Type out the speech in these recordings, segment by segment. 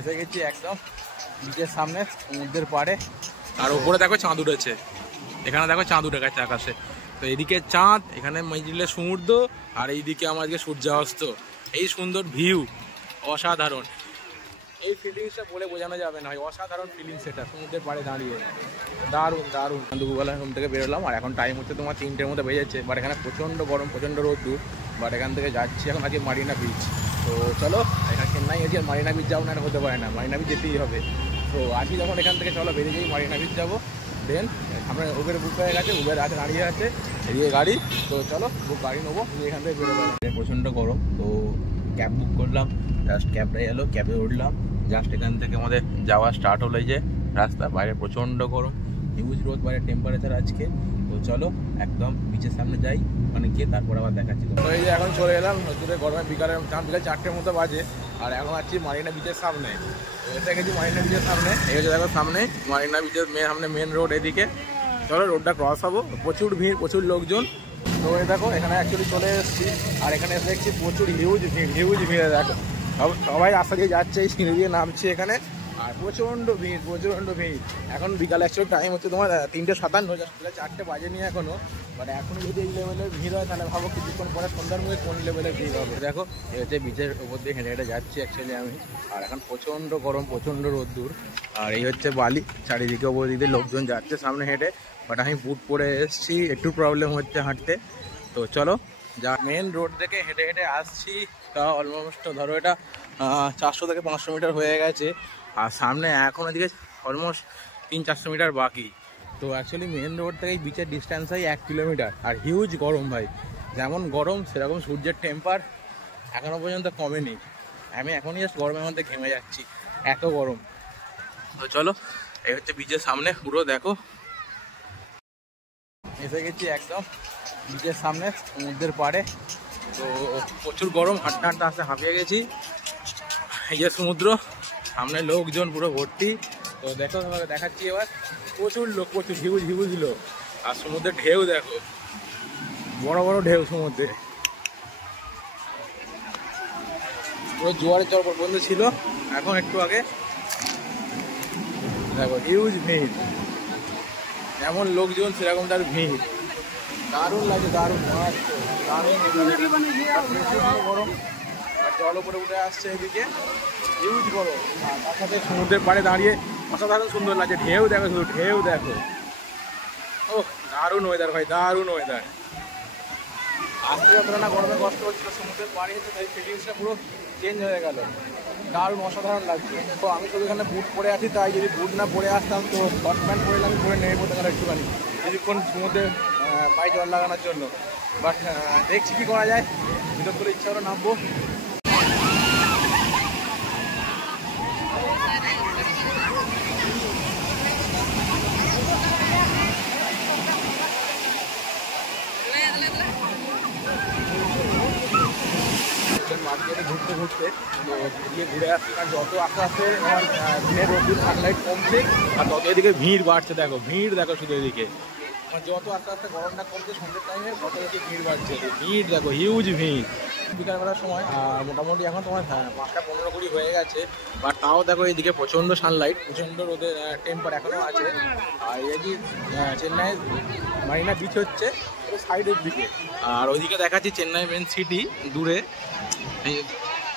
এসে গেছি একদম বিচের সামনে সমুদ্রের পাড়ে। আর ওপরে দেখো চাঁদ উঠেছে, এখানে দেখো চাঁদ উঠে গেছে আকাশে। তো এদিকে চাঁদ, এখানে মিডিলে সমুদ্র, আর এইদিকে আমার আজকে সূর্যাস্ত। এই সুন্দর ভিউ, অসাধারণ। এই ফিলিংসটা বলে বোঝানো যাবে না, অসাধারণ ফিলিংস এটা সমুদ্রের পাড়ে দাঁড়িয়ে। দারুণ দারুণ। দুপুরবেলা রুম থেকে বেরোলাম আর এখন টাইম হচ্ছে তোমার 3টের মতো বেজেছে। বাট এখানে প্রচণ্ড গরম, প্রচণ্ড রোদ্দুর। বাট এখান থেকে যাচ্ছি এখন আজকে মারিনা বিচ। তো চলো, এখানে চেন্নাই আছে, মারিনা বিচ যাও না, এটা হতে পারে না, মারিনা বিচ যেতেই হবে। তো আসি যখন এখান থেকে, চলো বেরিয়ে যাই, মারিনা বিচ যাবো। দেন আমরা উবের বুক হয়ে গেছে, উবের আছে দাঁড়িয়ে আছে এদিকে গাড়ি। তো চলো গাড়ি নেবো, এখান থেকে বেরোবো। প্রচণ্ড গরম, তো ক্যাব বুক করলাম, জাস্ট ক্যাবটা এলো, ক্যাবে উঠলাম। জাস্ট এখান থেকে আমাদের যাওয়া স্টার্ট হলো। যে রাস্তা বাইরে প্রচণ্ড গরম, হিউজ রোদ, বাইরে টেম্পারেচার আজকে। তো চলো একদম বিচের সামনে যাই, ওখানে গিয়ে তারপর আবার দেখাচ্ছি। তো এই যে এখন চলে এলাম নদীতে, গরমে বিকালে বিকাল 4টের মতো বাজে। আর এখন আছি মারিনা বিচের সামনে। এসে গেছি মারিনা বিচের সামনে, এই হচ্ছে দেখো সামনে মারিনা বিচের সামনে মেন রোড এদিকে। চলো রোডটা ক্রস হবো, প্রচুর ভিড়, প্রচুর লোকজন। তো এই দেখো এখানে অ্যাকচুয়ালি চলে এসেছি, আর এখানে এসে দেখছি প্রচুর হিউজ ভিড়। দেখো সবাই রাস্তা দিয়ে যাচ্ছে, এই সিঁড়ি দিয়ে নামছে এখানে, আর প্রচণ্ড ভিড়। এখন বিকালে অ্যাকচুয়ালি টাইম হচ্ছে তোমার 3:57, জাস্ট 4টে বাজেনি এখনো। বাট এখন যদি এই লেভেলের ভিড় হয় তাহলে ভাবো কিছুক্ষণ পরে সন্ধ্যার মধ্যে কোন লেভেলের ভিড় হবে। দেখো এই হচ্ছে বিচের ওপর দিয়ে হেঁটে হেঁটে যাচ্ছি অ্যাকচুয়ালি আমি। আর এখন প্রচণ্ড গরম, প্রচণ্ড রোদ্দুর। আর এই হচ্ছে বালি, চারিদিকে ওপর দিকে লোকজন যাচ্ছে সামনে হেঁটে। বাট আমি বুট পরে এসেছি, একটু প্রবলেম হচ্ছে হাঁটতে। তো চলো, যা মেন রোড থেকে হেঁটে হেঁটে আসছি, তা অলমোস্ট ধরো এটা 400 থেকে 500 মিটার হয়ে গেছে। আর সামনে এখন এদিকে অলমোস্ট 300-400 মিটার বাকি। তো অ্যাকচুয়ালি মেন রোড থেকে বিচের ডিস্ট্যান্স হয় 1 কিলোমিটার। আর হিউজ গরম ভাই, যেমন গরম সেরকম সূর্যের টেম্পার এখনও পর্যন্ত কমেনি। আমি এখনই জাস্ট গরমের মধ্যে ঘেমে যাচ্ছি, এত গরম। তো চলো, এই হচ্ছে বিচের সামনে পুরো দেখো। এসে গেছি একদম বিচের সামনে সমুদ্রের পাড়ে। তো প্রচুর গরম, হাঁটতে হাঁটতে আসতে হাঁপিয়ে গেছি। এই যে সমুদ্র, সামনে লোকজন পুরো ভর্তি। তো দেখো তোমাকে দেখাচ্ছি এবার, প্রচুর লোক, প্রচুর হিউজ লোক। আর সমুদ্রের ঢেউ দেখো, বড় বড় ঢেউ সমুদ্রে, পুরো জোয়ারের জল বন্ধ ছিল এখন একটু আগে। দেখো হিউজ ভিড়, যেমন লোকজন সেরকম তার ভিড়। দারুণ লাগে, দারুণ গরম। আর জল উপরে উঠে আসছে এদিকে, হিউজ গরম। আর তার সাথে সমুদ্রের পাড়ে দাঁড়িয়ে অসাধারণ সুন্দর লাগছে। ঢেউ দেখো, শুধু ঢেউ দেখো। ও দারুণ ওয়েদার ভাই, দারুণ ওয়েদার। আসতে যতটা না গরমে কষ্ট হচ্ছিল, সমুদ্রের পাড়ে এসে তাই ফিলিংসটা পুরো চেঞ্জ হয়ে গেল। দারুণ অসাধারণ লাগছে। তো আমি তো এখানে বুট পরে আছি, তাই যদি বুট না পরে আসতাম তো শর্ট প্যান্ট পরে আমি পরে নেমে পড়তে গেল একটুখানি কিছুক্ষণ সমুদ্রে পায়ে জল লাগানোর জন্য। বাট দেখছি কী করা যায়, ভিতর করে ইচ্ছা হলো নামবো। মার্কেটে ঘুরতে ঘুরতে তো গিয়ে ঘুরে আসছি, কারণ যত আস্তে আস্তে আমার দিনের রোদ্দুর সানলাইট কমছে আর তত এদিকে ভিড় বাড়ছে। দেখো ভিড় দেখো শুধু এদিকে, আমার যত আস্তে আস্তে গরমটা কমছে সন্ধ্যের টাইমে তত এদিকে ভিড় বাড়ছে। ভিড় দেখো, হিউজ ভিড় বিকালবেলার সময়। আর মোটামুটি এখন তোমার 5:15 হয়ে গেছে। বাট তাও দেখো এইদিকে প্রচণ্ড সানলাইট, প্রচণ্ড রোদের টেম্পার এখনও আছে। আর এই যে চেন্নাই মারিনা বিচ হচ্ছে সাইডের দিকে, আর ওইদিকে দেখাচ্ছি চেন্নাই মেন সিটি দূরে।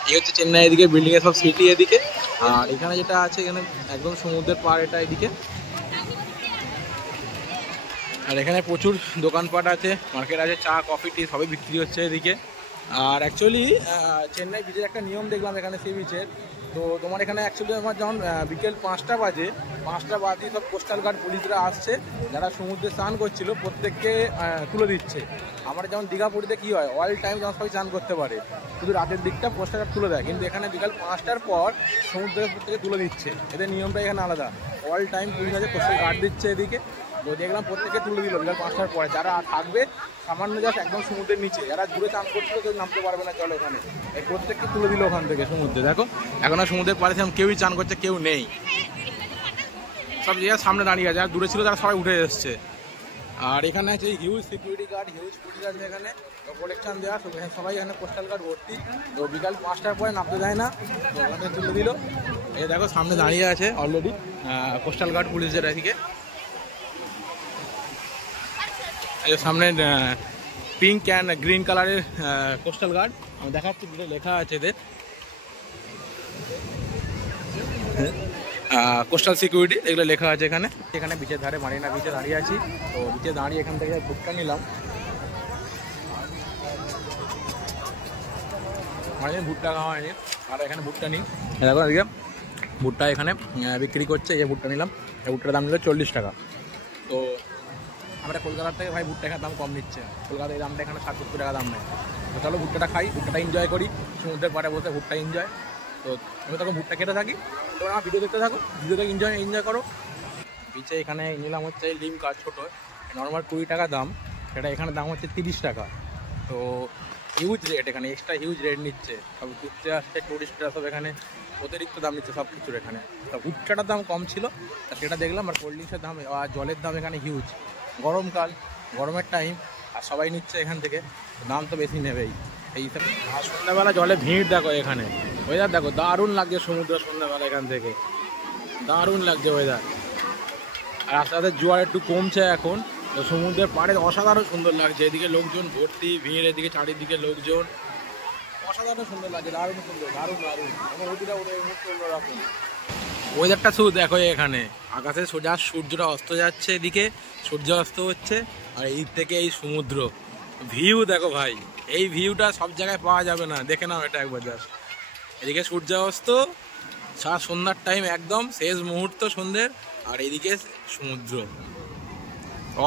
এই হচ্ছে চেন্নাই, এদিকে বিল্ডিং এর সব সিটি এদিকে। আর এখানে যেটা আছে এখানে একদম সমুদ্রের পাড়, এটা এদিকে। আর এখানে প্রচুর দোকানপাট আছে, মার্কেট আছে, চা কফি টি সবই বিক্রি হচ্ছে এদিকে। আর অ্যাকচুয়ালি চেন্নাই বিচের একটা নিয়ম দেখলাম এখানে, সি বিচের। তো তোমার এখানে অ্যাকচুয়ালি আমার যখন বিকেল 5টা বাজে, 5টা বাজে সব কোস্টাল গার্ড পুলিশরা আসছে, যারা সমুদ্রে স্নান করছিল প্রত্যেককে তুলে দিচ্ছে। আমার যেমন দীঘা পুরীতে কী হয়, অল টাইম যখন সবাই স্নান করতে পারে, শুধু রাতের দিকটা কোস্টাল গার্ড তুলে দেয়। কিন্তু এখানে বিকাল 5টার পর সমুদ্রের প্রত্যেকে তুলে দিচ্ছে, এদের নিয়মটা এখানে আলাদা। অল টাইম পুলিশ আছে, কোস্টাল গার্ড দিচ্ছে এদিকে। তো দেখলাম প্রত্যেকে তুলে দিল বিকাল 5টার পরে। যারা থাকবে সামান্য জাস্ট একদম সমুদ্রের নিচে, যারা দূরে চান করছিল কেউ নামতে পারবে না জলে, ওখানে এই প্রত্যেককে তুলে দিল ওখান থেকে সমুদ্রে। দেখো এখন আর সমুদ্রের পাড়ে কেউই চান করছে কেউ নেই, সব জায়গায় সামনে দাঁড়িয়ে আছে। যারা দূরে ছিল তারা সবাই উঠে এসছে। আর এখানে আছে huge security guard, huge police আছে এখানে, প্রোটেকশন দেওয়া, সবাই এখানে কোস্টাল গার্ড ভর্তি। তো বিকাল 5টার পরে নামতে যায় না, ওখানে তুলে দিল। এই দেখো সামনে দাঁড়িয়ে আছে অলরেডি কোস্টাল গার্ড পুলিশ যেটা এদিকে। এই সামনে পিঙ্ক অ্যান্ড গ্রিন কালারের কোস্টাল গার্ড আমি দেখাচ্ছি, দুটো লেখা আছে এদের কোস্টাল সিকিউরিটি, এগুলো লেখা আছে এখানে। এখানে বিচের ধারে মারিনা বিচে দাঁড়িয়ে আছি। তো বিচে দাঁড়িয়ে এখান থেকে ভুট্টা নিলাম, মানে ভুট্টা খাওয়া হয়নি, আর এখানে ভুট্টা নিই। দেখো এদিকে ভুট্টা এখানে বিক্রি করছে, এই ভুট্টা নিলাম, এই ভুট্টার দাম নিল 40 টাকা। তো আমরা কলকাতার থেকে ভাই ভুট্টা খাওয়ার দাম কম নিচ্ছে, কলকাতায় এই দামটা এখানে 60-70 টাকা দাম নেয়। তো চলো ভুট্টাটা খাই, ভুট্টাটা এনজয় করি, সমুদ্রের পাড়ে বসে ভুট্টা এনজয়। তো আমি তখন ভুট্টা খেতে থাকি, তোমরা আমার ভিডিও দেখতে থাকো, ভিডিওটা এনজয় করো। বিচে এখানে নিলাম হচ্ছে লিমকা ছোটো, নর্মাল 20 টাকা দাম, সেটা এখানে দাম হচ্ছে 30 টাকা। তো হিউজ রেট এখানে, এক্সট্রা হিউজ রেট নিচ্ছে, সব ঘুরতে আসছে টুরিস্টরা, সব এখানে অতিরিক্ত দাম নিচ্ছে সব কিছুর এখানে। তো ভুট্টাটার দাম কম ছিল, সেটা দেখলাম। আর কোল্ড ড্রিঙ্কসের দাম আর জলের দাম এখানে হিউজ, গরমকাল, গরমের টাইম, আর সবাই নিচ্ছে এখান থেকে, দাম তো বেশি নেবেই এই হিসাবে। আর সন্ধ্যাবেলা জলে ভিড় দেখো এখানে, ওয়েদার দেখো দারুণ লাগছে সমুদ্র সন্ধ্যাবেলা এখান থেকে, দারুণ লাগছে ওয়েদার। আর আস্তে আস্তে জোয়ার একটু কমছে এখন, তো সমুদ্রের পাড়ে অসাধারণ সুন্দর লাগছে, এদিকে লোকজন ভর্তি ভিড়, এদিকে চারিদিকে লোকজন, অসাধারণ সুন্দর লাগছে, দারুণ সুন্দর, দারুণ দারুণ। অনুভূতিটা অন্যরকম। ওয়েদারটা শুধু দেখো এখানে, আকাশে সোজা সূর্যটা অস্ত যাচ্ছে, এদিকে সূর্য অস্ত হচ্ছে, আর এই থেকে এই সমুদ্র ভিউ দেখো ভাই, এই ভিউটা সব জায়গায় পাওয়া যাবে না, দেখে নাও এটা একবার জাস্ট। এদিকে সূর্য অস্ত, সারা সন্ধ্যার টাইম একদম শেষ মুহূর্ত সন্ধ্যের, আর এদিকে সমুদ্র,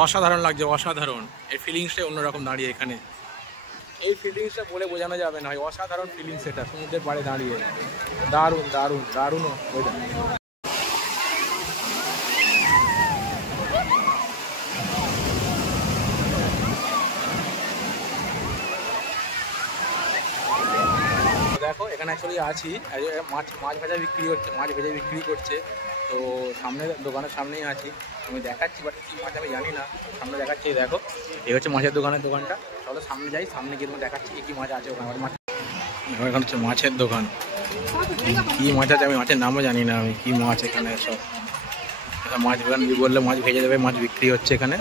অসাধারণ লাগছে, অসাধারণ। এই ফিলিংসটাই অন্যরকম দাঁড়িয়ে এখানে, এই ফিলিংসটা বলে বোঝানো যাবে না, অসাধারণ ফিলিংস এটা সমুদ্রের পাড়ে দাঁড়িয়ে, দারুণ দারুণ দারুণ ওয়েদার। দেখো এখানে অ্যাকচুয়ালি আছি, মাছ ভাজা বিক্রি হচ্ছে, মাছ ভেজে বিক্রি করছে। তো সামনে দোকানের সামনেই আছি, আমি দেখাচ্ছি, বাট কী মাছ আমি জানি না, সামনে দেখাচ্ছি। দেখো এই হচ্ছে মাছের দোকানটা, চলো সামনে যাই, সামনে গিয়ে তোমার দেখাচ্ছি কী মাছ আছে ওখানে। মাছ এখানে হচ্ছে মাছের দোকান, কী মাছ আছে আমি মাছের নামও জানি না, আমি কী মাছ এখানে সব মাছ দোকান বললে মাছ ভেজে দেবে, মাছ বিক্রি হচ্ছে এখানে,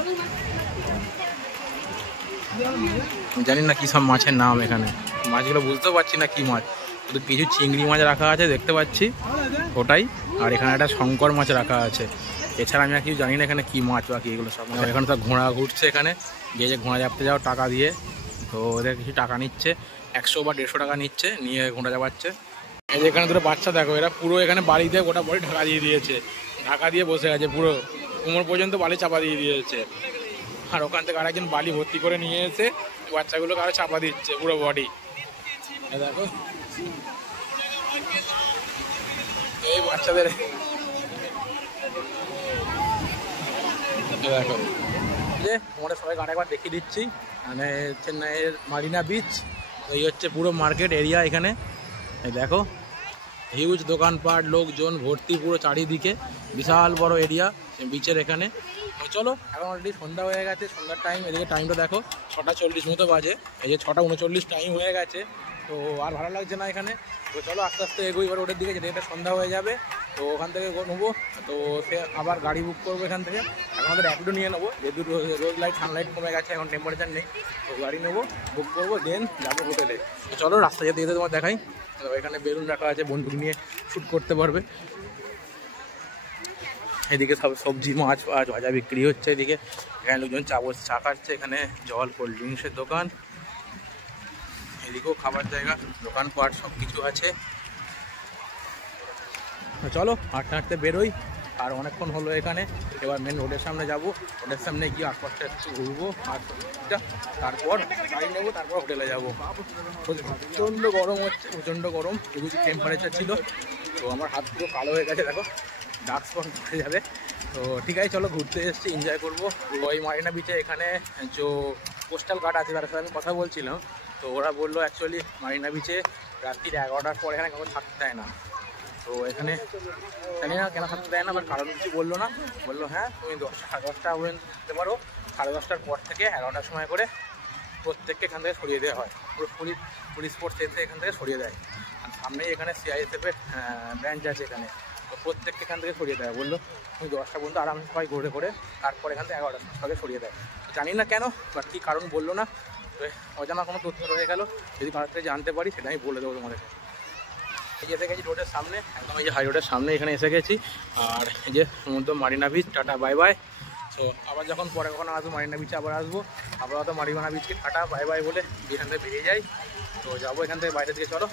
আমি জানি না কী সব মাছের নাম এখানে, মাছগুলো বুঝতেও পারছি না কী মাছ, শুধু কিছু চিংড়ি মাছ রাখা আছে দেখতে পাচ্ছি ওটাই, আর এখানে একটা শঙ্কর মাছ রাখা আছে, এছাড়া আমি আর কিছু জানি না এখানে কী মাছ বা কি এগুলো সব। এখানে সব ঘোড়া ঘুরছে, এখানে গিয়ে যে ঘোড়া চাপতে যাও টাকা দিয়ে, তো ওদের কিছু টাকা নিচ্ছে, 100 বা 150 টাকা নিচ্ছে, নিয়ে ঘোড়া চাপাচ্ছে। এই যে এখানে দুটো বাচ্চা দেখো, এরা পুরো এখানে বাড়িতে গোটা বাড়ি ঢাকা দিয়ে দিয়েছে, ঢাকা দিয়ে বসে আছে, পুরো কোমর পর্যন্ত বালি চাপা দিয়ে দিয়েছে। আর ওখান থেকে আরেকজন বালি ভর্তি করে নিয়ে এসে বাচ্চাগুলোকে আরো চাপা দিচ্ছে পুরো বডি। দেখো এই বাচ্চাদের, দেখো যে তোমাদের সবাইকে আরেকবার দেখিয়ে দিচ্ছি, মানে চেন্নাইয়ের মারিনা বিচ, এই হচ্ছে পুরো মার্কেট এরিয়া এখানে। এই দেখো হিউজ দোকানপাট, লোকজন ভর্তি পুরো চারিদিকে, বিশাল বড় এরিয়া বিচের এখানে। চলো এখন অলরেডি সন্ধ্যা হয়ে গেছে, সন্ধ্যার টাইম, এদিকে টাইমটা দেখো 6:40 মতো বাজে, এই যে 6:39 টাইম হয়ে গেছে। তো আর ভালো লাগছে না এখানে, তো চলো আস্তে আস্তে এগোই এবার ওটার দিকে, যেটা সন্ধ্যা হয়ে যাবে। তো ওখান থেকে নেবো, তো সে আবার গাড়ি বুক করবো এখান থেকে, এখন আমাদের র্যাপিডো নিয়ে নেবো, যেহেতু রোজ লাইট সানলাইট কমে গেছে, এখন টেম্পারেচার নেই, তো গাড়ি নেবো, বুক করবো, দেন যাবো হোটেলে। তো চলো রাস্তা যেতে যেতে তোমার দেখাই। তো এখানে বেলুন রাখা আছে, বন্দুক নিয়ে শ্যুট করতে পারবে। এদিকে সব সবজি মাছ ভাজা বিক্রি হচ্ছে, এদিকে এখানে লোকজন চা খাচ্ছে, এখানে জল কোল্ড ড্রিঙ্কসের দোকান, এদিকেও খাবার জায়গা, দোকানপাট সব কিছু আছে। চলো হাঁটতে হাঁটতে বেরোই, আর অনেকক্ষণ হলো এখানে, এবার মেন রোডের সামনে যাব, রোডের সামনে গিয়ে আশপাশটা একটু ঘুরবো, আর তারপর গাড়ি নেবো, তারপর হোটেলে যাবো। প্রচণ্ড গরম হচ্ছে, প্রচণ্ড গরম, এগুলো টেম্পারেচার ছিল, তো আমার হাত পুরো কালো হয়ে গেছে, দেখো ডার্ক স্পট পড়ে যাবে। তো ঠিক আছে চলো ঘুরতে এসেছি, এনজয় করবো। ওই মারিনা বিচে এখানে যে কোস্টাল গার্ড আছে তার সাথে আমি কথা বলছিলাম, তো ওরা বললো অ্যাকচুয়ালি মারিনা বিচে রাত্রির 11টার পর এখানে কখন থাকতে দেয় না। তো এখানে জানি না কেন থাকতে দেয় না, বাট কারণ কিছু বললো না, বললো হ্যাঁ তুমি 10টা 10টা পর্যন্ত থাকতে পারো, 10:30টার পর থেকে 11টার সময় করে প্রত্যেককে এখান থেকে সরিয়ে দেওয়া হয়। পুরো পুলিশ ফোর্স এসে এখান থেকে সরিয়ে দেয়। আর সামনেই এখানে সিআইএসএফের ব্রাঞ্চ আছে এখানে, তো প্রত্যেককে এখান থেকে সরিয়ে দেয়। বললো তুমি 10টা পর্যন্ত আরামসে সবাই ঘুরে করে তারপর এখান থেকে 11টার সময় সরিয়ে দেয়। জানি না কেন বা কী কারণ বললো না, অজানা কোনো তথ্য রয়ে গেল। যদি কারোর থেকে জানতে পারি সেটা আমি বলে দেবো তোমাদেরকে। এই যে এসে গেছি রোডের সামনে, একদম এই যে হাই রোডের সামনে এখানে এসে গেছি। আর এই যে সমুদ্র Marina beach, tata bye bye. তো আবার যখন পরে কখনো আসবো মারিনা বিচে আবার আসবো, আবার হয়তো মারিনা বিচকে টাটা বাই বাই বলে এখান থেকে বেরিয়ে যাই। তো যাবো এখান থেকে বাইরে থেকে, চলো।